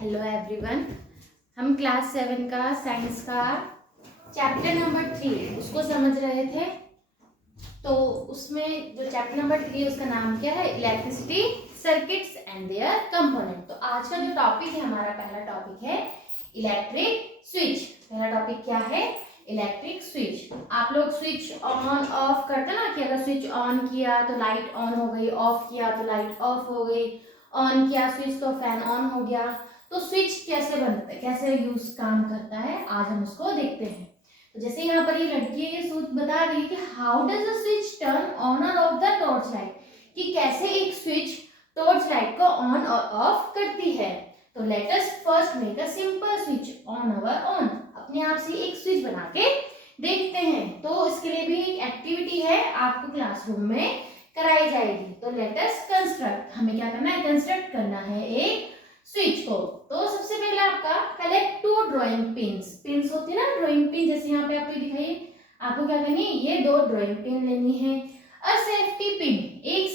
Hello everyone. हम class 7 का science का चैप्टर नंबर 3 उसको समझ रहे थे। तो उसमें जो चैप्टर नंबर 3 उसका नाम क्या है, electricity circuits and their component. तो आज का जो टॉपिक है, हमारा पहला टॉपिक है इलेक्ट्रिक स्विच। पहला टॉपिक क्या है, इलेक्ट्रिक स्विच। आप लोग स्विच ऑन ऑफ करते ना, कि अगर स्विच ऑन किया तो लाइट ऑन हो गई, ऑफ किया तो लाइट ऑफ हो गई, ऑन किया स्विच तो फैन ऑन हो गया। तो स्विच कैसे बनता है, कैसे यूज काम करता है, आज हम उसको देखते हैं। तो जैसे यहाँ पर ये लड़की है, ये सूट बता रही है कि how does a switch turn on और ऑफ द टॉर्च लाइट, कि कैसे एक स्विच टॉर्च लाइट को ऑन और ऑफ करती है। तो let us first make a simple switch on our on. अपने आप से एक स्विच बना के देखते हैं। तो इसके लिए भी एक एक्टिविटी है, आपको क्लासरूम में कराई जाएगी। तो लेट अस कंस्ट्रक्ट, हमें क्या करना है, कंस्ट्रक्ट करना है एक स्विच को। तो सबसे पहले आपका कलेक्ट 2 ड्राइंग पिन्स। पिन्स होती है ना ड्राइंग पिन, जैसे यहाँ पे आपको दिखाइए। आपको क्या करनी है, ये 2 ड्राइंग पिन लेनी है। अ सेफ्टी पिन, एक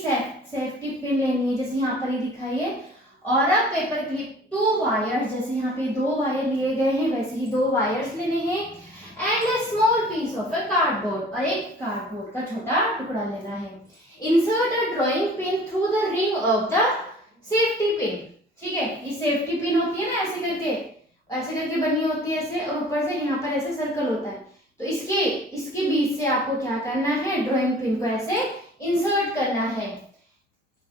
सेफ्टी पिन लेनी है, जैसे यहाँ पर ये दिखाइए। और अ पेपर क्लिप, 2 वायर्स, जैसे यहाँ पे 2 वायर लिए गए हैं वैसे ही 2 वायर्स लेने हैं। And a small piece of a cardboard, और एक कार्डबोर्ड का छोटा टुकड़ा लेना है। Insert a drawing pin through the ring of the safety pin. ठीक है, ये सेफ्टी पिन होती है ना, ऐसे करके बनी होती है ऐसे, और ऊपर से यहाँ पर ऐसे सर्कल होता है। तो इसके बीच से आपको क्या करना है, ड्राइंग पिन को ऐसे इंसर्ट करना है।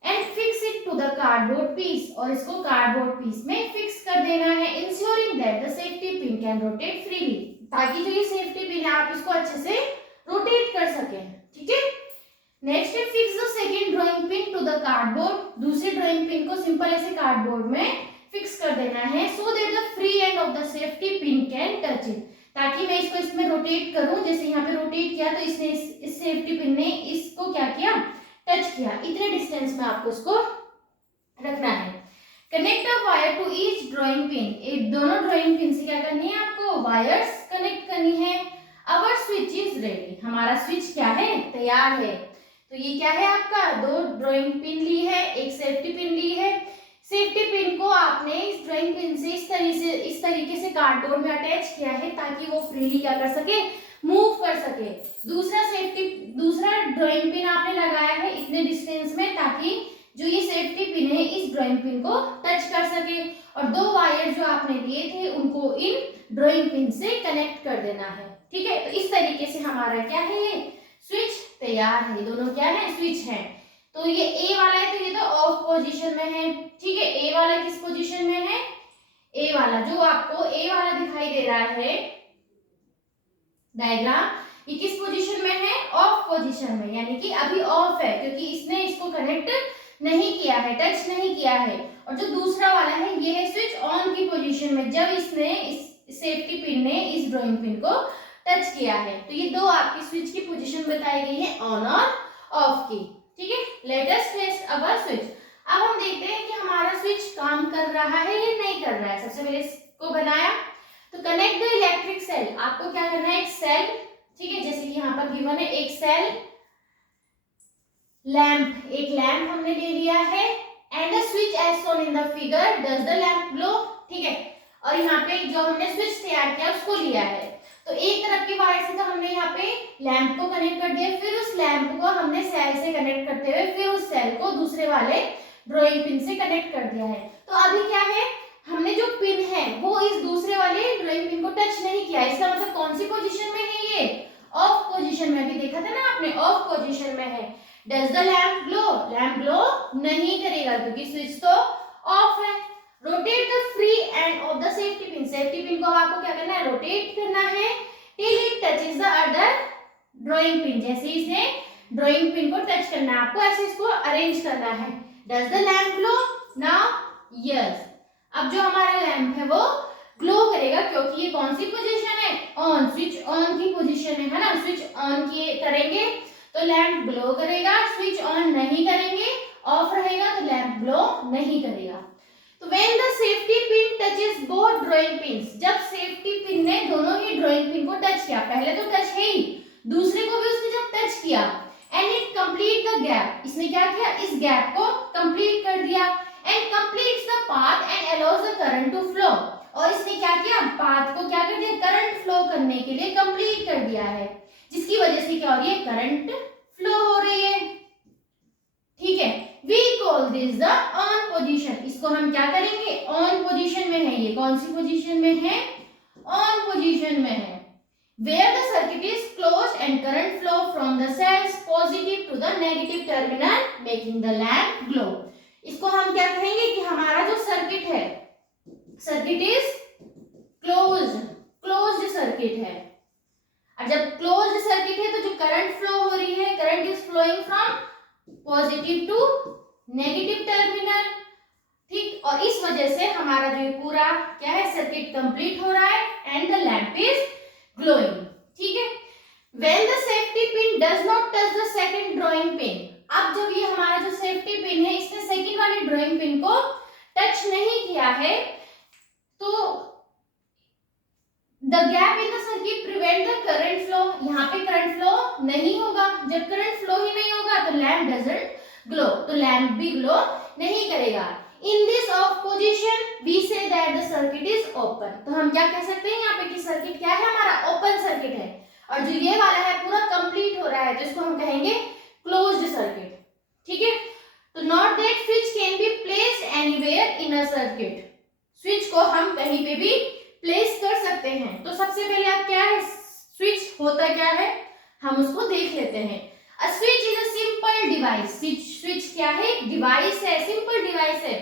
And fix it to the cardboard piece, और इसको कार्डबोर्ड पीस में फिक्स कर देना है। Ensuring that the safety pin can rotate freely, ताकि जो ये सेफ्टी पिन है आप इसको अच्छे से रोटेट कर सकें। ठीक है, नेक्स्ट है fix the second drawing pin to the cardboard. दूसरे ड्राइंग पिन को सिंपल ऐसे कार्डबोर्ड में फिक्स कर देना है। So that the free end of the safety pin can touch it, ताकि मैं इसको इसमें रोटेट करूं। जैसे यहाँ पे रोटेट किया तो इसने इस सेफ्टी पिन ने इसको क्या किया, टच किया। इतने डिस्टेंस में आपको इसको रखना है। Connect a wire to each drawing pin, एक दोनों ड्राइंग पिन से क्या करनी है, आपको वायर्स कनेक्ट करनी है। अवर स्विच इज रेडी, हमारा स्विच क्या है, तैयार है। तो ये क्या है, आपका 2 ड्राइंग पिन ली है, एक सेफ्टी पिन ली है। सेफ्टी पिन को आपने इस ड्राइंग पिन से इस तरीके से कार्डबोर्ड में अटैच किया है, ताकि वो फ्रीली क्या कर सके, मूव कर सके। दूसरा ड्राइंग पिन आपने लगाया है इतने डिस्टेंस में, ताकि जो ये सेफ्टी पिन है इस ड्राइंग पिन को टच कर सके। और 2 वायर जो आपने लिए थे उनको इन ड्राइंग पिन से कनेक्ट कर देना है। ठीक है, तो इस तरीके से हमारा क्या है, ये स्विच तैयार है। दोनों क्या है, स्विच है। तो ये ए वाला है, तो ये तो ऑफ पोजीशन में है। ठीक है, ए वाला किस पोजीशन में है, ए वाला जो आपको ए वाला दिखाई दे रहा है डायग्राम, ये किस पोजीशन में है, ऑफ पोजीशन में, यानी कि अभी ऑफ है, क्योंकि इसने इसको कनेक्ट नहीं किया है, टच नहीं किया है। और जो दूसरा वाला है ये है स्विच ऑन की पोजीशन में, जब इसने इस सेफ्टी पिन ने इस ड्राइंग पिन को टच किया है। तो ये 2 आपकी स्विच की पोजीशन बताई गई है, ऑन और ऑफ की। ठीक है, लेट अस टेस्ट अवर स्विच। अब हम देखते हैं कि हमारा स्विच काम कर रहा है या नहीं कर रहा है। सबसे पहले इसको बनाया, तो कनेक्ट द इलेक्ट्रिक सेल। आपको क्या करना है, एक सेल, ठीक है, जैसे कि यहाँ पर गिवन है एक सेल, लैंप, एक लैंप हमने ले लिया है। And a switch as shown in the figure, does the lamp glow. ठीक है, और यहाँ पे जो हमने स्विच तैयार किया उसको लिया है। तो एक तरफ की वायर से तो हमने यहाँ पे लैंप को कनेक्ट कर दिया, फिर उस लैंप को हमने सेल से कनेक्ट करते हुए फिर उस सेल को दूसरे वाले ड्राइंग पिन से कनेक्ट कर दिया है। तो अभी क्या है, हमने जो पिन है वो इस दूसरे वाले ड्राइंग पिन को टच नहीं किया। इसका मतलब कौन सी पोजीशन में है, ये ऑफ पोजीशन में। अभी देखा था ना आपने, ऑफ पोजीशन में है। Does the lamp glow, lamp glow नहीं करेगा, क्योंकि स्विच तो ऑफ है। Rotate the free end of the safety pin, safety pin को आपको क्या करना है, रोटेट करना है till it touches the other drawing pin. जैसे इसने ड्राइंग पिन को टच करना है, आपको ऐसे इसको अरेंज करना है। Does the lamp glow now, yes. अब जो हमारा लैंप है वो ग्लो करेगा, क्योंकि ये कौन सी पोजीशन है, ऑन, स्विच ऑन की पोजीशन है ना। स्विच ऑन किए करेंगे तो लैंप ग्लो करेगा, स्विच ऑन नहीं करेंगे, ऑफ रहेगा, तो लैंप ग्लो नहीं करेगा। तो when the safety pin touches both drawing pins, जब सेफ्टी पिन ने दोनों ही ड्राइंग पिन को टच किया, पहले तो टच है ही, दूसरे को भी उसने जब टच किया, and it complete the gap, इसने क्या किया, इस गैप को कंप्लीट कर दिया। And completes the path and allows the current to flow, और इसने क्या किया, पाथ को क्या कर दिया, करंट फ्लो करने के लिए कंप्लीट कर दिया है, जिसकी वजह से क्या हो रही है, करंट फ्लो हो रही है। ठीक है, we call this the on position, इसको हम क्या करेंगे, ऑन पोजीशन में है। ये कौन सी पोजीशन में है, ऑन पोजीशन में है। Where the circuit is closed and current flow from the cells positive to the negative terminal making the lamp glow। इसको हम क्या कहेंगे कि हमारा जो सर्किट है, सर्किट इज क्लोज्ड सर्किट है। और जब क्लोज्ड सर्किट है तो जो करंट फ्लो हो रही है, current is flowing from positive to negative terminal. ठीक, और इस वजह से हमारा जो पूरा क्या है, सर्किट कंप्लीट हो रहा है and the lamp is glowing। ठीक है, when the safety pin does not touch the second drawing pin, अब जब ये हमारा जो सेफ्टी पिन है इसने सेकंड वाली ड्राइंग पिन को टच नहीं किया है, तो the gap in the circuit prevent the current flow, यहाँ पे करंट फ्लो नहीं होगा। जब करंट फ्लो ही नहीं होगा तो लैम्प doesn't glow, तो लैम्प भी ग्लो नहीं करेगा। In this off position we say that the circuit is open, तो हम क्या कह सकते हैं यहाँ पे कि सर्किट क्या है, हमारा ओपन सर्किट है। और जो ये वाला है पूरा कंप्लीट हो रहा है, तो इसको हम कहेंगे क्लोज्ड सर्किट। ठीक है, तो not that switch can be placed anywhere in a circuit, switch को हम कहीं पे भी प्लेस कर सकते हैं। तो सबसे पहले आप क्या है, स्विच होता क्या है हम उसको देख लेते हैं। A switch is a simple device, switch क्या है, डिवाइस है, सिंपल डिवाइस है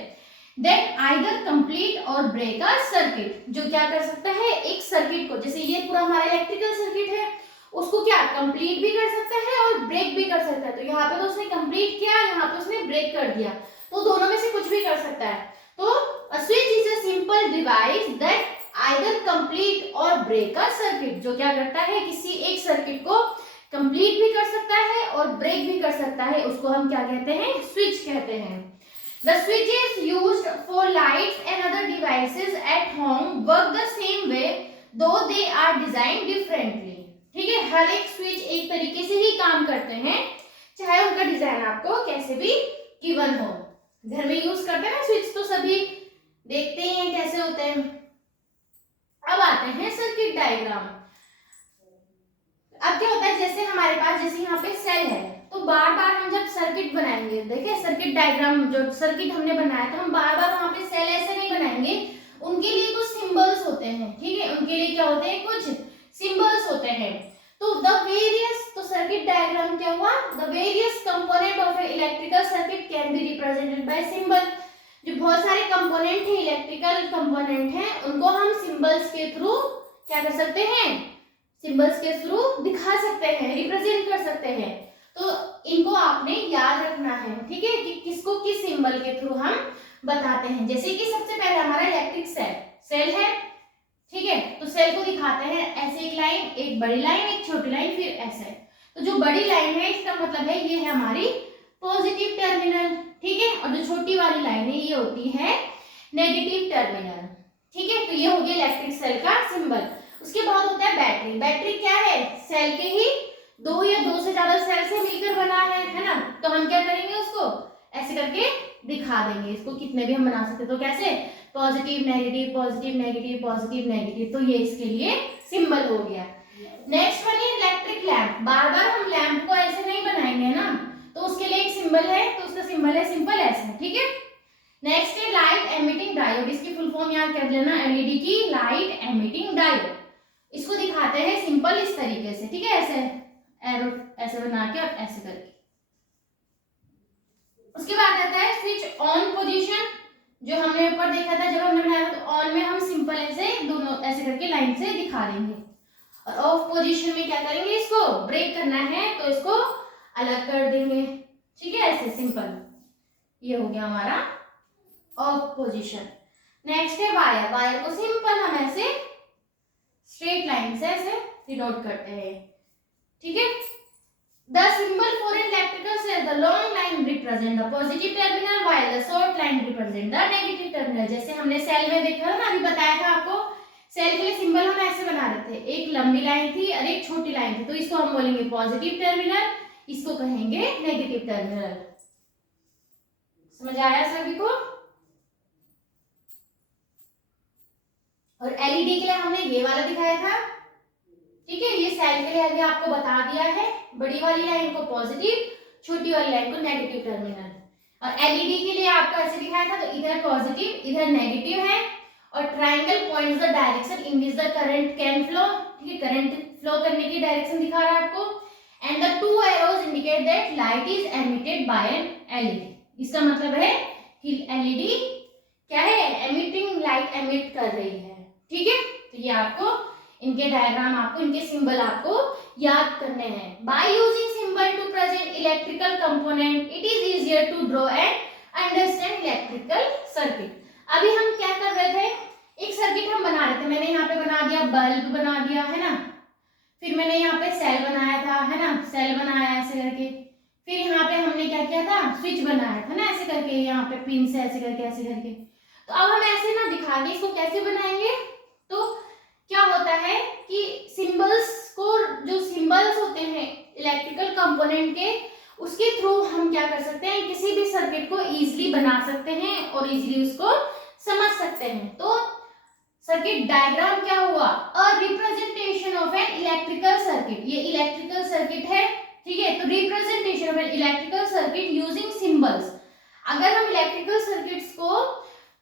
that either complete or break a circuit, जो क्या कर सकता है, एक सर्किट को, जैसे ये पूरा हमारा इलेक्ट्रिकल सर्किट है, उसको क्या कंप्लीट भी कर सकता है और ब्रेक भी कर सकता है। तो यहाँ पे तो उसने कंप्लीट किया, यहाँ पे उसने ब्रेक कर दिया, तो दोनों में से कुछ भी कर सकता है। तो a switch is a simple device that either complete or break a circuit, जो क्या करता है, किसी एक सर्किट को कंप्लीट भी कर सकता है और ब्रेक भी कर सकता है, उसको हम क्या कहते हैं, स्विच कहते हैं। The switch is used for lights and other devices at home work the same way though they are designed differently। ठीक है, हर एक स्विच एक तरीके से ही काम करते हैं, चाहे उनका डिजाइन आपको कैसे भी गिवन हो। घर में यूज करते हैं ना स्विच, तो सभी देखते ही हैं कैसे होते हैं। अब आते हैं सर्किट डायग्राम। अब क्या होता है, जैसे हमारे पास जैसे यहाँ पे सेल है, तो बार बार हम जब सर्किट बनाएंगे, देखिए सर्किट डायग्राम जो सर्किट हमने बनाया था, हम बार बार वहाँ पे सेल ऐसे नहीं बनाएंगे, उनके लिए कुछ सिंबल्स होते हैं। ठीक है, उनके लिए क्या होते हैं, कुछ सिंबल्स होते हैं। तो द वेरियस, तो सर्किट डायग्राम क्या हुआ, the various component of A electrical circuit can be represented by symbol. जो बहुत सारे कंपोनेंट है, इलेक्ट्रिकल कंपोनेंट है, उनको हम सिंबल्स के थ्रू क्या कर सकते हैं, सिंबल्स के थ्रू दिखा सकते हैं, रिप्रेजेंट कर सकते हैं। तो इनको आपने याद रखना है। ठीक है, कि किसको किस सिंबल के थ्रू हम बताते हैं। जैसे कि सबसे पहले हमारा इलेक्ट्रिक सेल है। ठीक है, तो सेल को दिखाते हैं ऐसे, एक लाइन, एक बड़ी लाइन, एक छोटी लाइन, फिर ऐसे। तो जो बड़ी लाइन है इसका मतलब है ये है हमारी पॉजिटिव टर्मिनल। ठीक है, और जो छोटी वाली लाइन है ये होती है नेगेटिव टर्मिनल। ठीक है, तो ये हो गया इलेक्ट्रिक सेल का सिंबल। उसके बाद होता है बैटरी। बैटरी क्या है, सेल के ही दो या दो से ज्यादा सेल से मिलकर बना है ना। तो हम क्या करेंगे, उसको ऐसे करके दिखा देंगे। इसको कितने भी हम बना सकते, तो कैसे, positive negative positive negative positive negative, तो ये इसके लिए सिंबल हो गया। नेक्स्ट वन है इलेक्ट्रिक लैंप। बार बार हम लैंप को ऐसे नहीं बनाएंगे ना, तो उसके लिए एक सिंबल है, तो उसका सिंबल है सिंपल ऐसे। ठीक है, नेक्स्ट है लाइट एमिटिंग डायोड। इसकी फुल फॉर्म याद कर लेना, एलईडी की लाइट एमिटिंग डायोड। इसको दिखाते हैं सिंपल इस तरीके से। ठीक है, ऐसे एरो ऐसे बना के और ऐसे करके। उसके बाद आता है स्विच ऑन पोजीशन, जो हमने ऊपर देखा था जब हमने बनाया था। तो ऑन में हम सिंपल ऐसे दोनों ऐसे करके लाइन से दिखा देंगे, और ऑफ पोजीशन में क्या करेंगे, इसको ब्रेक करना है तो इसको अलग कर देंगे। ठीक है, ऐसे सिंपल। ये हो गया हमारा ऑफ पोजीशन। नेक्स्ट है वायर। वायर को सिंपल हम ऐसे स्ट्रेट लाइन से ऐसे डिनोट करते हैं। ठीक है, the symbol for electrical cell, the long line represent the positive terminal while the short line represent the negative terminal. जैसे हमने सेल में देखा था ना, अभी बताया था आपको, सेल के लिए सिंबल हम ऐसे बना रहे थे, एक लंबी लाइन थी और एक छोटी लाइन थी। तो इसको हम बोलेंगे पॉजिटिव टर्मिनल, इसको कहेंगे नेगेटिव टर्मिनल। समझ आया सभी को? हमने ये वाला दिखाया था, ठीक है, ये सेल के लिए अभी आपको बता दिया है, बड़ी वाली लाइन को पॉजिटिव, छोटी वाली लाइन को नेगेटिव टर्मिनल। और एलईडी के लिए आपको ऐसे दिखाया था, तो इधर पॉजिटिव इधर नेगेटिव है, और triangle points the direction in which the current can flow, ठीक है, करंट फ्लो करने की डायरेक्शन दिखा रहा है आपको। And the two arrows indicate that light is emitted by an LED. इसका मतलब है कि एलईडी क्या है, एमिटिंग लाइट एमिट कर रही है, ठीक है। तो ये आपको इनके डायग्राम, आपको इनके सिंबल आपको याद करने हैं। By using symbol to present electrical component it is easier to draw and understand electrical circuit. अभी हम क्या कर रहे थे, एक सर्किट हम बना रहे थे, मैंने यहाँ पे बना दिया, बल्ब बना दिया है ना, फिर मैंने यहाँ पे सेल बनाया था, है ना, सेल बनाया ऐसे करके, फिर यहाँ पे हमने क्या किया था, स्विच बनाया था ना ऐसे करके, यहाँ पे पिन से ऐसे करके ऐसे करके। तो अब हम ऐसे ना दिखा के इसको कैसे बनाएंगे। तो क्या होता है कि सिंबल्स को, जो सिंबल्स होते हैं इलेक्ट्रिकल कंपोनेंट के, उसके थ्रू हम क्या कर सकते हैं, किसी भी सर्किट को इजीली बना सकते हैं और इजीली उसको समझ सकते हैं। तो सर्किट डायग्राम क्या हुआ, a representation of an electrical circuit, ये इलेक्ट्रिकल सर्किट है, ठीक है। तो representation of an electrical circuit using symbols, अगर हम इलेक्ट्रिकल सर्किट्स को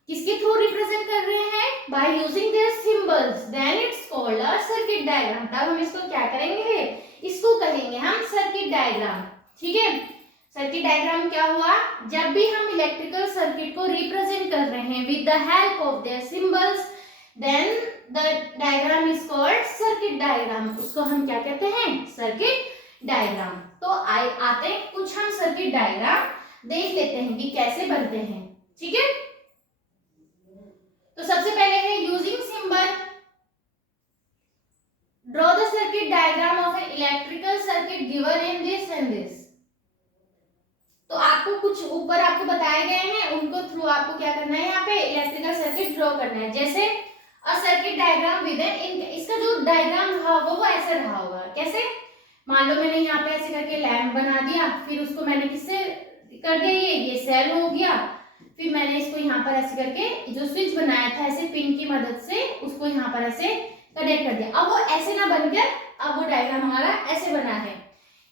किसके थ्रू रिप्रेजेंट कर रहे हैं, by using their symbols, then it's called a circuit diagram. तब हम इसको क्या करेंगे, इसको कहेंगे हम सर्किट डायग्राम, ठीक है। सर्किट डायग्राम क्या हुआ, जब भी हम इलेक्ट्रिकल सर्किट को रिप्रेजेंट कर रहे हैं with the help of their symbols, then the diagram is called circuit diagram, उसको हम क्या कहते हैं, सर्किट डायग्राम। तो आते हैं कुछ हम सर्किट डायग्राम देख लेते हैं कि कैसे बनते हैं, ठीक है। तो सबसे पहले है using symbol, draw the circuit diagram of an electrical circuit given in this and this. तो आपको कुछ ऊपर आपको बताए गए हैं, उनको थ्रू आपको क्या करना है, यहाँ पे इलेक्ट्रिकल सर्किट ड्रॉ करना है। जैसे a circuit diagram with an, इसका जो डायग्राम रहा होगा वो ऐसा रहा होगा, कैसे, मान लो मैंने यहाँ पे ऐसे करके लैंप बना दिया, फिर उसको मैंने किससे कर दिया, ये सेल हो गया, फिर मैंने इसको यहाँ पर ऐसे करके जो स्विच बनाया था ऐसे पिन की मदद से उसको यहाँ पर ऐसे कनेक्ट कर दिया। अब वो ऐसे ना बनकर, अब वो डायग्राम हमारा ऐसे बना है।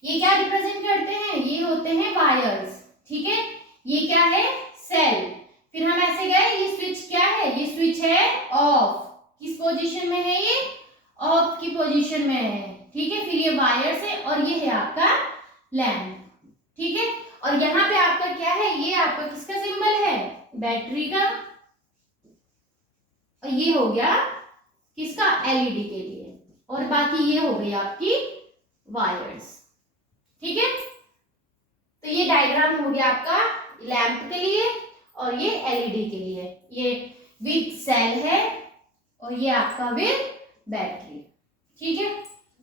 ये क्या रिप्रेजेंट करते हैं, ये होते हैं वायर्स, ठीक है, ये क्या है, सेल। फिर हम ऐसे गए, ये स्विच क्या है, ये स्विच है ऑफ, किस पोजीशन में है, ये ऑफ की पोजीशन में है, ठीक है। फिर ये वायर्स है और ये है आपका लैंप, ठीक है। और यहाँ पे आपका क्या है, ये आपका किसका सिंबल है, बैटरी का, और ये हो गया किसका, एलईडी के लिए, और बाकी ये हो गई आपकी वायर्स, ठीक है। तो ये डायग्राम हो गया आपका लैंप के लिए और ये एलईडी के लिए, ये विद सेल है और ये आपका विद बैटरी, ठीक है।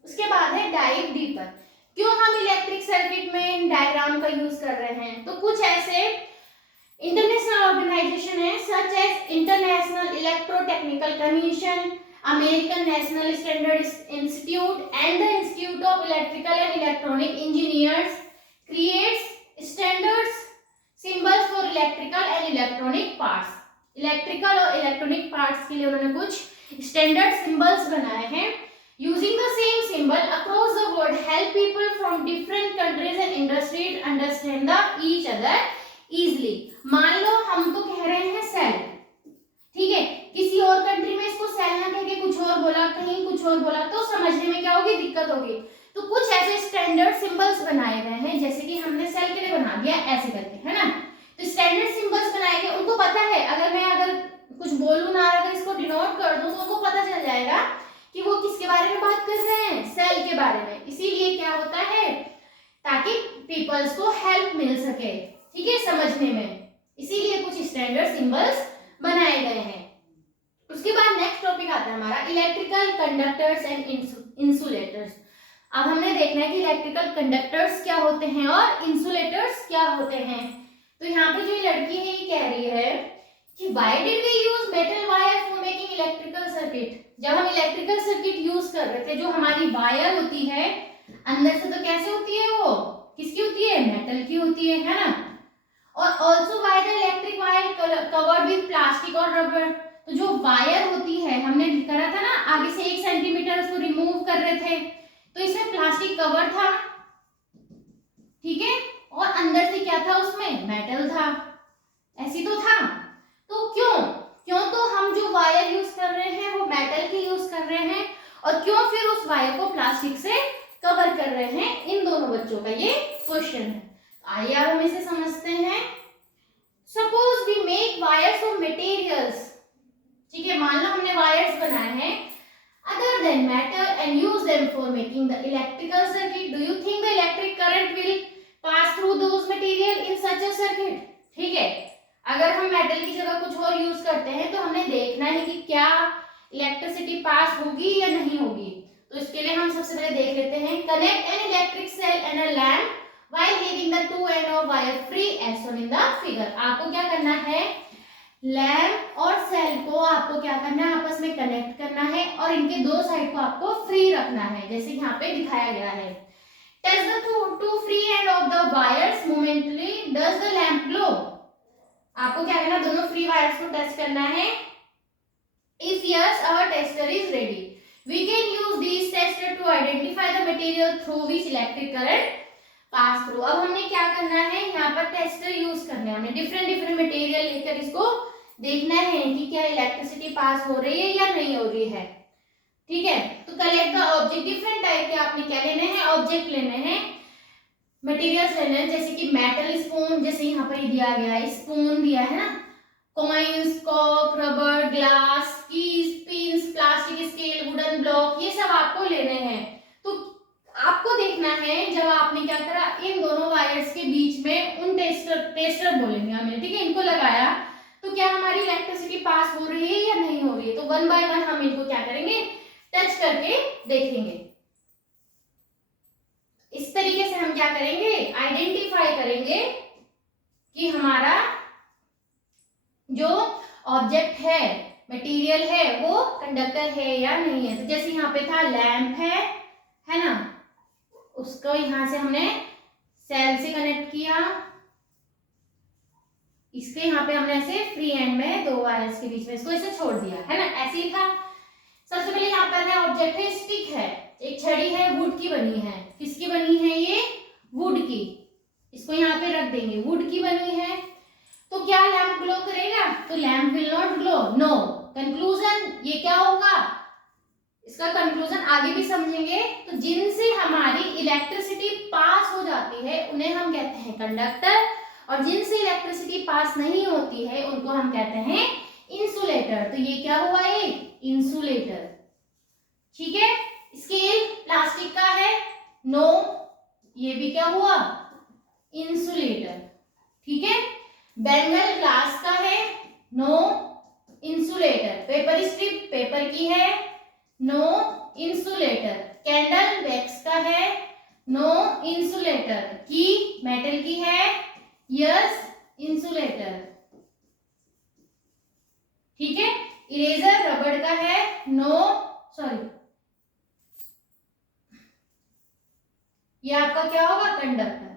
उसके बाद है डाइव डीपर, क्यों हम इलेक्ट्रिक सर्किट में डायग्राम का यूज कर रहे हैं। तो कुछ ऐसे इंटरनेशनल ऑर्गेनाइजेशन है such as international electrotechnical commission, American national standard institute and the institute of electrical and electronic engineers creates standards symbols for electrical and electronic parts. Electrical और इलेक्ट्रॉनिक पार्ट्स के लिए उन्होंने कुछ स्टैंडर्ड सिंबल्स बनाए हैं। Using the same symbol across the world help people from different countries and industries understand the each other easily। मान लो हम तो कह रहे हैं सेल, ठीक है, किसी और कंट्री में इसको सेल ना कह के कुछ और बोला, कहीं कुछ और बोला, तो समझने में क्या होगी, दिक्कत होगी। तो कुछ ऐसे स्टैंडर्ड सिंबल्स बनाए गए हैं, जैसे कि हमने सेल के लिए बना दिया ऐसे करके, है ना। तो स्टैंडर्ड सिंबल्स बनाए गए, उनको पता है अगर कुछ बोलूं ना, अगर इसको डिनोट कर दूं तो उनको पता चल जाएगा कि वो किसके बारे में बात कर रहे हैं, सेल के बारे में। इसीलिए क्या होता है, ताकि पीपल्स को हेल्प मिल सके, ठीक है, समझने में, इसीलिए कुछ स्टैंडर्ड सिंबल्स बनाए गए हैं। उसके बाद नेक्स्ट टॉपिक आता है हमारा इलेक्ट्रिकल कंडक्टर्स एंड इंसुलेटर्स। अब हमने देखना है कि इलेक्ट्रिकल कंडक्टर्स क्या होते हैं और इंसुलेटर्स क्या होते हैं। तो यहाँ पे जो लड़की है ये कह रही है कि why did we use metal wire for making electrical circuit. जब हम इलेक्ट्रिकल सर्किट यूज कर रहे थे, जो हमारी वायर होती है अंदर से तो कैसे होती है, वो किसकी होती है, मेटल की होती है ना। और also why the electric wire covered with plastic और रबर। तो जो वायर होती है, हमने करा था ना, आगे से 1 सेंटीमीटर उसको रिमूव कर रहे थे, तो इसमें प्लास्टिक कवर था, ठीक है, और अंदर से क्या था, उसमें मेटल था, ऐसी तो था। तो क्यों तो हम जो वायर यूज कर रहे हैं वो मेटल की यूज कर रहे हैं, और क्यों फिर उस वायर को प्लास्टिक से कवर कर रहे हैं, इन दोनों बच्चों का ये क्वेश्चन है। आइए अब हम इसे समझते हैं। Suppose we make wires of materials, ठीक है, मान लो हमने वायर्स बनाए हैं other than metal and use them for making the electrical circuit, do you think the electric current will pass through those material in such a circuit? ठीक है, अगर हम मेटल की जगह कुछ और यूज करते हैं तो हमने देखना है कि क्या इलेक्ट्रिसिटी पास होगी या नहीं होगी। तो इसके लिए हम सबसे पहले देख लेते हैं, connect an electric cell and a lamp while leaving the two end of wire free as shown in the figure। आपको क्या करना है, लैम्प और सेल को आपको क्या करना है, आपस में कनेक्ट करना है और इनके दो साइड को आपको फ्री रखना है, जैसे यहाँ पे दिखाया गया है। Test the two free end of the wires momently, does the lamp glow? आपको क्या करना, दोनों फ्री वायर्स को टेस्ट करना है। If yes, our tester is ready. We can use these tester to identify the material through which electric current pass through. अब हमने क्या करना है, यहाँ पर टेस्टर यूज करने हैं, हमने डिफरेंट मटेरियल लेकर इसको देखना है कि क्या इलेक्ट्रिसिटी पास हो रही है या नहीं हो रही है, ठीक है। तो collect the object, different type के आपने क्या लेने हैं, ऑब्जेक्ट लेने हैं, मटेरियल्स लेने हैं, जैसे कि मेटल स्पून, जैसे यहाँ पर दिया गया है, स्पून दिया है ना, कॉइन्स, कॉक, rubber, glass, keys, pins, plastic scale, wooden block, ये सब आपको लेने हैं। तो आपको देखना है, जब आपने क्या करा, इन दोनों वायर्स के बीच में उन टेस्टर बोलेंगे हमें, ठीक है, इनको लगाया तो क्या हमारी इलेक्ट्रिसिटी पास हो रही है या नहीं हो रही है। तो 1 बाय 1 हम इनको क्या करेंगे, टच करके देखेंगे। इस तरीके से हम क्या करेंगे, आइडेंटिफाई करेंगे कि हमारा जो ऑब्जेक्ट है, मटेरियल है, वो कंडक्टर है या नहीं है। तो जैसे यहाँ पे था लैंप है ना, उसको यहां से हमने सेल से कनेक्ट किया, इसके यहाँ पे हमने ऐसे फ्री एंड में दो वायर्स के बीच में इसको ऐसे छोड़ दिया, है ना, ऐसे ही था। सबसे पहले यहाँ पर है ऑब्जेक्ट है, स्टिक है, एक छड़ी है, वुड की बनी है, किसकी बनी है, ये वुड की, इसको यहाँ पे रख देंगे, वुड की बनी है। तो क्या लैम्प ग्लो करेगा, तो lamp will not glow, no. Conclusion, ये क्या होगा, इसका कंक्लूजन आगे भी समझेंगे। तो जिनसे हमारी इलेक्ट्रिसिटी पास हो जाती है उन्हें हम कहते हैं कंडक्टर, और जिनसे इलेक्ट्रिसिटी पास नहीं होती है उनको हम कहते हैं इंसुलेटर। तो ये क्या हुआ, ये इंसुलेटर, ठीक है। स्केल प्लास्टिक का है, नो, ये भी क्या हुआ, इंसुलेटर, ठीक है। बैंगल ग्लास का है, no, insulator. Paper strip paper की है, नो, इंसुलेटर। कैंडल वैक्स का है, नो, इंसुलेटर। की मेटल की है, यस, इंसुलेटर, ठीक है। इरेजर रबड़ का है, नो, सॉरी, ये आपका क्या होगा, कंडक्टर,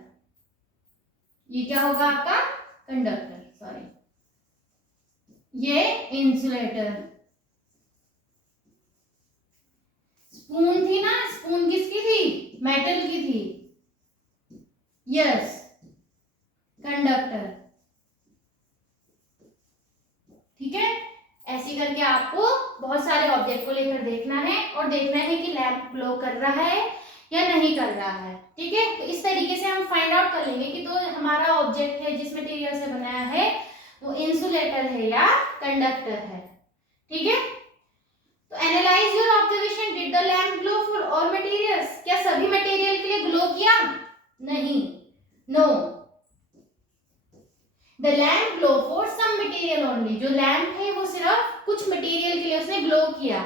ये क्या होगा आपका कंडक्टर, सॉरी, ये इंसुलेटर। स्पून थी ना, स्पून किसकी थी, मेटल की थी, यस, कंडक्टर, ठीक है। ऐसे करके आपको बहुत सारे ऑब्जेक्ट को लेकर देखना है और देखना है कि लैंप ग्लो कर रहा है या नहीं कर रहा है, ठीक है। तो इस तरीके से हम फाइंड आउट कर लेंगे कि तो हमारा ऑब्जेक्ट है जिस मटेरियल से बनाया है वो इंसुलेटर है या कंडक्टर है, ठीक है। तो analyse your observation, did the lamp glow for all materials, क्या सभी मटेरियल के लिए ग्लो किया, नहीं, no, the lamp glow for some material only, जो लैम्प है वो सिर्फ कुछ मटेरियल के लिए उसने ग्लो किया।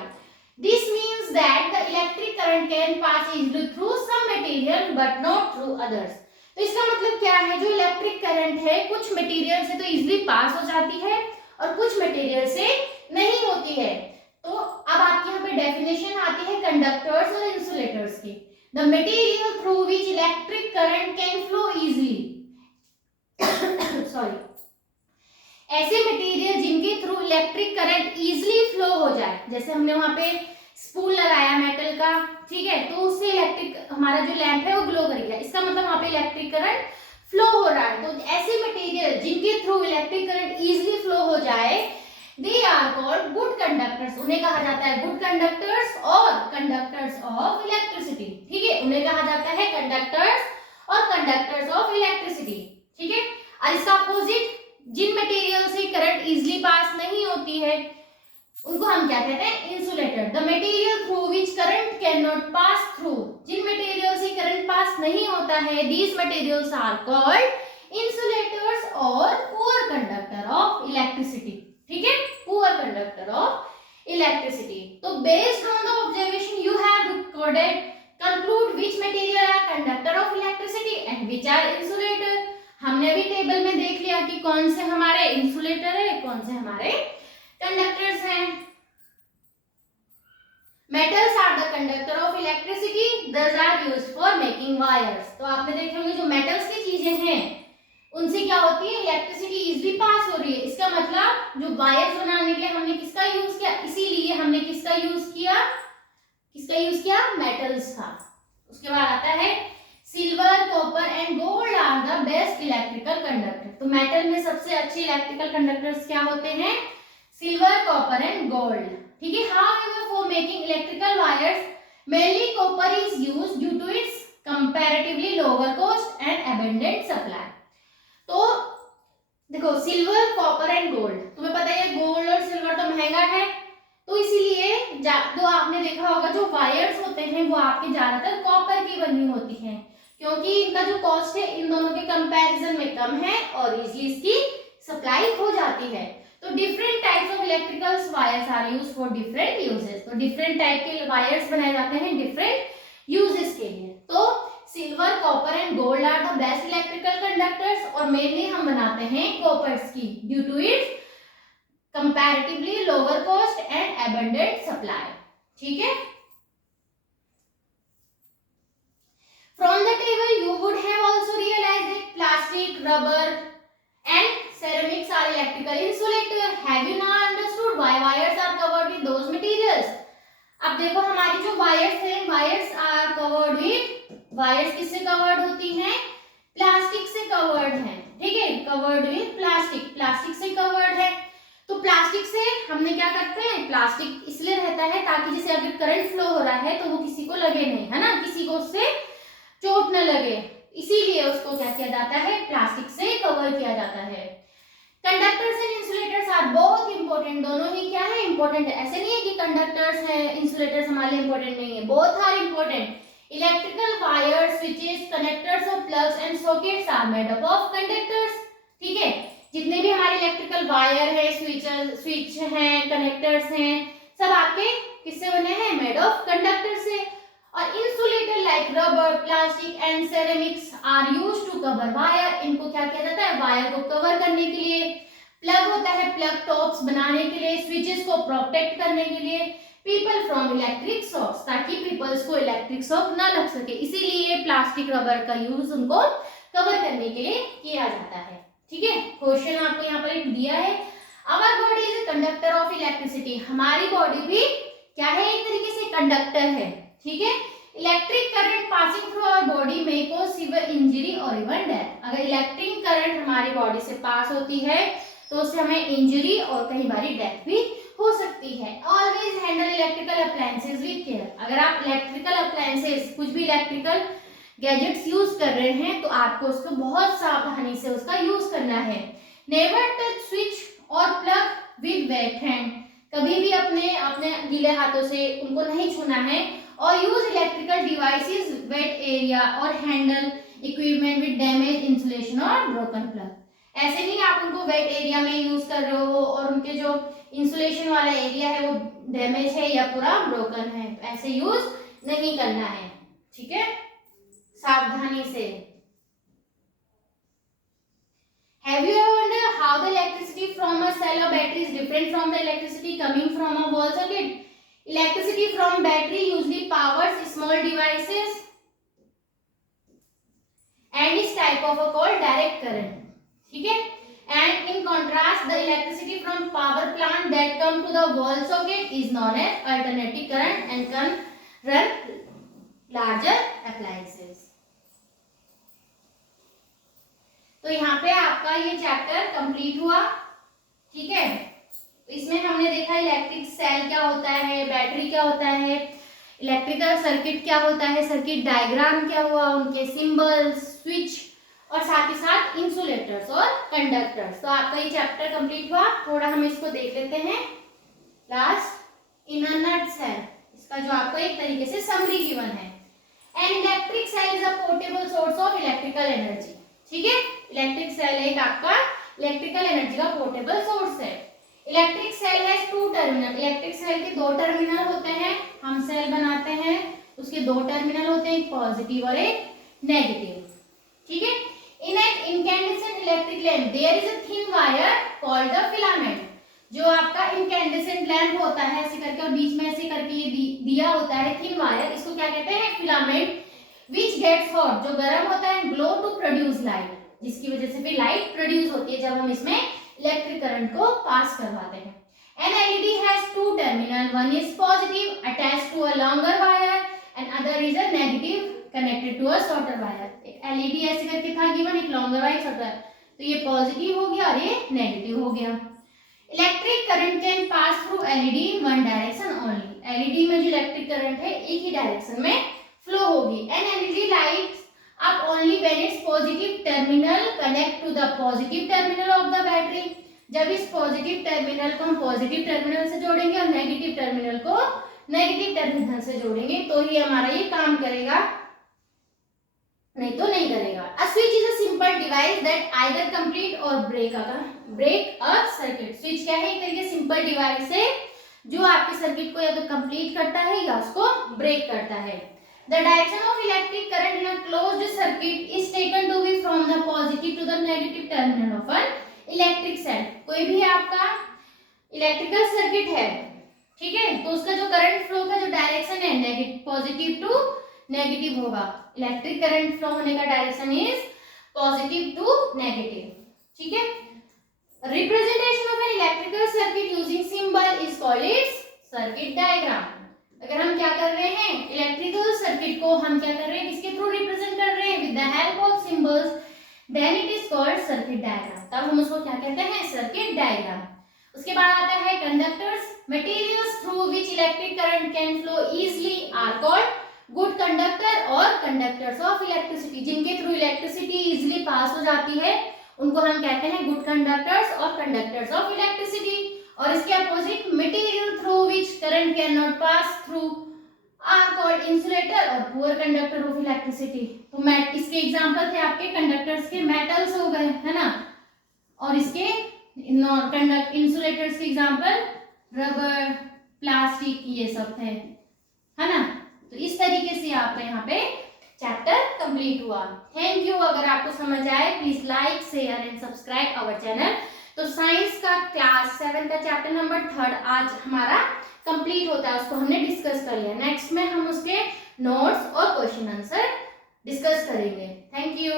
This means that the electric current can pass easily through some material but not through others. तो इसका मतलब क्या है, जो इलेक्ट्रिक करंट है कुछ मटेरियल से तो इजीली पास हो जाती है और कुछ मटेरियल से नहीं होती है। तो अब आपके यहाँ पे डेफिनेशन आती है कंडक्टर्स और इंसुलेटर्स की। The material through which electric current can flow easily sorry, ऐसे मटेरियल जिनके through electric current easily flow हो जाए, जैसे हमने वहां पे स्पूल लगाया मेटल का, ठीक है, तो उससे इलेक्ट्रिक हमारा जो लैंप है वो ग्लो करेगा, इसका मतलब वहां पे इलेक्ट्रिक करंट फ्लो हो रहा है। तो ऐसे मटेरियल जिनके through electric current easily flow हो जाए, they are called good conductors, उन्हें कहा जाता है गुड कंडक्टर्स और कंडक्टर्स ऑफ इलेक्ट्रिसिटी, ठीक है, उन्हें कहा जाता है कंडक्टर्स और कंडक्टर्स ऑफ इलेक्ट्रिसिटी, ठीक है। और इसका अपोजिट, जिन मटेरियल से करंट इजीली पास नहीं होती है उनको हम क्या कहते हैं, insulator. The material through which current can not pass through, जिन मटेरियल से करंट पास नहीं होता है, these materials are called insulators और पुअर कंडक्टर ऑफ इलेक्ट्रिसिटी, ठीक है, पुअर कंडक्टर ऑफ इलेक्ट्रिसिटी। तो based on the observation you have recorded, conclude which material are conductor of electricity and which are insulator. हमने अभी table में देख लिया कि कौन से हमारे इंसुलेटर है, कौन से हमारे कंडक्टर्स हैं। Metals are the conductor of electricity, these are used for making wires. तो आपने देखे होंगे जो मेटल्स की चीजें हैं उनसे क्या होती है, इलेक्ट्रिसिटी इजीली पास हो रही है, इसका मतलब जो वायर्स बनाने के लिए हमने किसका यूज किया, इसीलिए हमने किसका यूज किया, मेटल्स का। उसके बाद आता है silver, copper and gold are the best electrical conductor. तो मेटल में सबसे अच्छे इलेक्ट्रिकल कंडक्टर्स क्या होते हैं, सिल्वर, कॉपर एंड गोल्ड, ठीक है। However for making electrical wires mainly copper is used due to its comparatively lower cost and abundant supply. तो देखो सिल्वर, कॉपर एंड गोल्ड, तुम्हें पता है गोल्ड और सिल्वर तो महंगा है, तो इसीलिए जो आपने देखा होगा जो वायर्स होते हैं वो आपके ज्यादातर कॉपर की बनी होती हैं, क्योंकि इनका जो कॉस्ट है इन दोनों के कंपैरिजन में कम है और इजीली इसकी सप्लाई हो जाती है। तो different types of electrical wires are used for different uses. तो डिफरेंट टाइप के वायर्स बनाए जाते हैं डिफरेंट यूजेस के लिए। तो silver, copper and gold are the best electrical conductors, और मेनली हम बनाते हैं कॉपर्स की due to its comparatively lower cost and abundant supply, ठीक है। From the table you would have also realized that plastic, rubber and ceramics are electrical insulator. Have you now understood why wires are covered with those materials? अब देखो हमारी जो wires हैं, wires are covered with, wires किससे covered होती हैं, plastic से covered हैं, ठीक है, कवर्ड विद प्लास्टिक, प्लास्टिक से कवर्ड है। तो प्लास्टिक से हमने क्या करते हैं, प्लास्टिक इसलिए रहता है ताकि जैसे अगर करंट फ्लो हो रहा है तो वो किसी को लगे नहीं, है ना, किसी को उससे चोट न लगे, इसीलिए उसको क्या किया जाता है, प्लास्टिक से कवर किया जाता है। Conductors and insulators are both important, दोनों ही क्या है, इंपॉर्टेंट है। ऐसे नहीं है कि कंडक्टर्स हैं इंसुलेटर्स हमारे लिए इंपॉर्टेंट नहीं है, both are important. Electrical wires, switches, connectors और plugs and sockets are made up of conductors, ठीक है। जितने भी हमारे इलेक्ट्रिकल वायर है, स्विच हैं, कनेक्टर्स हैं, सब आपके किससे बने हैं, मेड ऑफ कंडक्टर से। और insulator like rubber, plastic and ceramics are used to cover wire, इनको क्या किया जाता है, वायर को कवर करने के लिए। प्लग होता है, प्लग टॉप्स बनाने के लिए, स्विचेस को प्रोटेक्ट करने के लिए, पीपल फ्रॉम इलेक्ट्रिक शॉक्स, ताकि पीपल्स को इलेक्ट्रिक शॉक ना लग सके, इसीलिए प्लास्टिक, रबर का यूज उनको कवर करने के लिए किया जाता है, ठीक है। क्वेश्चन आपको यहाँ पर एक दिया है, our body is a conductor of electricity, हमारी बॉडी भी क्या है, एक तरीके से कंडक्टर है, ठीक है। Electric current passing through our body में कॉज सीवियर इंजरी और इवन डेथ, अगर इलेक्ट्रिक करंट हमारी बॉडी से पास होती है तो उससे हमें इंजरी और कई बार डेथ भी हो सकती है। Always handle electrical appliances with care, अगर आप इलेक्ट्रिकल अप्लायंसेस कुछ भी इलेक्ट्रिकल गैजेट्स यूज कर रहे हैं तो आपको उसको बहुत सावधानी से उसका यूज करना है। नेवर टच स्विच और प्लग विद वेट हैंड, कभी भी अपने गीले हाथों से उनको नहीं छूना है। और use electrical devices wet area और handle equipment with damage insulation और ब्रोकन प्लग, ऐसे नहीं आप उनको वेट एरिया में यूज कर रहे हो और उनके जो इंसुलेशन वाला एरिया है वो डैमेज है या पूरा ब्रोकन है, तो ऐसे यूज नहीं करना है, ठीक है, सावधानी से। Have you ever wondered how the electricity from a cell or battery is different from the electricity coming from a wall circuit? Electricity from battery usually powers small devices and is type of a called direct current, ठीक है। and in contrast the electricity from power plant that come to the wall socket is known as alternating current and can run larger appliances. तो यहाँ पे आपका ये chapter complete हुआ, ठीक है। इसमें हमने देखा इलेक्ट्रिक सेल क्या होता है, बैटरी क्या होता है, इलेक्ट्रिकल सर्किट क्या होता है, सर्किट डायग्राम क्या हुआ, उनके सिंबल्स, स्विच और साथ ही साथ इंसुलेटर्स और कंडक्टर्स। तो आपका ये चैप्टर कंप्लीट हुआ। थोड़ा हम इसको देख लेते हैं। लास्ट इन अ नटसेल, इसका जो आपको एक तरीके से समरी गिवन है। An electric cell is a portable source of electrical energy, ठीक है। इलेक्ट्रिक सेल एक आपका इलेक्ट्रिकल एनर्जी का पोर्टेबल सोर्स है। Electric cell has two terminal, electric cell के दो टर्मिनल होते हैं। हम सेल बनाते हैं, उसके दो टर्मिनल होते हैं, एक पॉजिटिव और एक नेगेटिव, ठीक है। In an incandescent electric lamp there is a thin wire called the filament। जो आपका incandescent lamp होता है ऐसे करके और बीच में ऐसे करके ये दिया होता है thin wire, इसको क्या कहते हैं, filament, which gets hot, जो गर्म होता है, glow to produce light, जिसकी वजह से फिर लाइट प्रोड्यूस होती है जब हम इसमें इलेक्ट्रिक करंट को पास करवाते हैं। An LED has two terminal, one is positive attached to a longer wire and other is a negative connected to a shorter wire। एक LED ऐसे करके था गिवन, एक longer wire, shorter, तो ये पॉजिटिव हो गया और ये नेगेटिव हो गया। Electric current can pass through LED in one direction only। LED में जो इलेक्ट्रिक करंट है एक ही डायरेक्शन में फ्लो होगी। An LED lights up only when its positive terminal connect to the positive terminal of the battery। जब इस positive terminal को हम पॉजिटिव टर्मिनल से जोड़ेंगे और नेगेटिव टर्मिनल को नेगेटिव टर्मिनल से जोड़ेंगे तो ही हमारा ये काम करेगा, नहीं तो नहीं करेगा। A switch is a simple device that either complete or break a circuit। Switch क्या है, एक तरीके सिंपल डिवाइस है जो आपके सर्किट को या तो कंप्लीट करता है या उसको ब्रेक करता है। The direction of electric current in a closed circuit is taken to be from the positive to the negative terminal of an electric cell। कोई भी आपका इलेक्ट्रिकल सर्किट है, ठीक है, तो उसका जो करंट फ्लो का जो डायरेक्शन है नेगेटिव पॉजिटिव टू नेगेटिव होगा। इलेक्ट्रिक करंट फ्लो होने का direction is positive to negative, ठीक है। Representation of an electrical circuit using symbol is called its circuit diagram. अगर हम क्या कर रहे हैं, इलेक्ट्रिकल सर्किट को हम क्या कर रहे हैं, किसके थ्रू रिप्रेजेंट कर रहे हैं, with the help of symbols, then it is called circuit diagram. तब हम उसको क्या कहते हैं, सर्किट डायग्राम। उसके बाद आता है conductors. Materials through which electric current can flow easily are called good conductor और कंडक्टर्स ऑफ इलेक्ट्रिसिटी। जिनके थ्रू इलेक्ट्रिसिटी इजीली पास हो जाती है उनको हम कहते हैं गुड कंडक्टर्स और कंडक्टर्स ऑफ इलेक्ट्रिसिटी। और इसके opposite material through which current can not pass through are called insulator और पुअर कंडक्टर ऑफ इलेक्ट्रिसिटी। तो इसके एग्जांपल थे आपके कंडक्टर्स के मेटल्स हो गए, है ना, और इसके इंसुलेटर्स के एग्जांपल रबर, प्लास्टिक, ये सब थे, है ना। तो इस तरीके से आपका यहाँ पे चैप्टर कंप्लीट हुआ। Thank you. अगर आपको समझ आए please like, share and subscribe our channel. तो साइंस का क्लास 7 का चैप्टर नंबर 3 आज हमारा कंप्लीट होता है, उसको हमने डिस्कस कर लिया। नेक्स्ट में हम उसके नोट्स और क्वेश्चन आंसर डिस्कस करेंगे। Thank you.